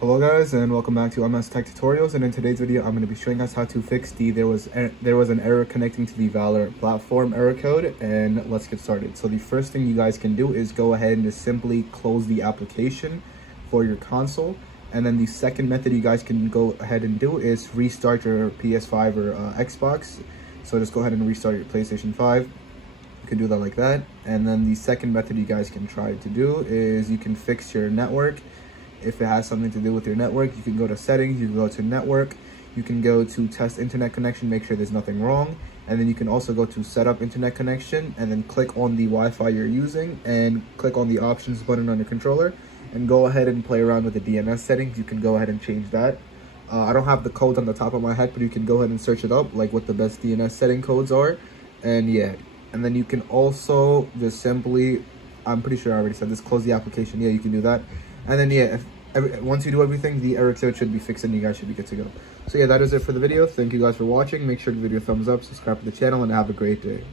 Hello guys, and welcome back to MS Tech Tutorials. And in today's video I'm going to be showing us how to fix there was an error connecting to the VALORANT platform error code. And let's get started. So the first thing you guys can do is go ahead and just simply close the application for your console. And then the second method you guys can go ahead and do is restart your PS5 or Xbox. So just go ahead and restart your PlayStation 5. You can do that like that. And then the second method you guys can try to do is you can fix your network. If it has something to do with your network, you can go to settings, you can go to network, you can go to test internet connection, make sure there's nothing wrong. And then you can also go to set up internet connection and then click on the Wi-Fi you're using and click on the options button on your controller and go ahead and play around with the DNS settings. You can go ahead and change that. I don't have the code on the top of my head, but you can go ahead and search it up, like what the best DNS setting codes are. And yeah, and then you can also just simply, I'm pretty sure I already said this, close the application. Yeah, you can do that. And then yeah, once you do everything, the error code should be fixed and you guys should be good to go. So yeah, that is it for the video. Thank you guys for watching. Make sure to give the video a thumbs up, subscribe to the channel, and have a great day.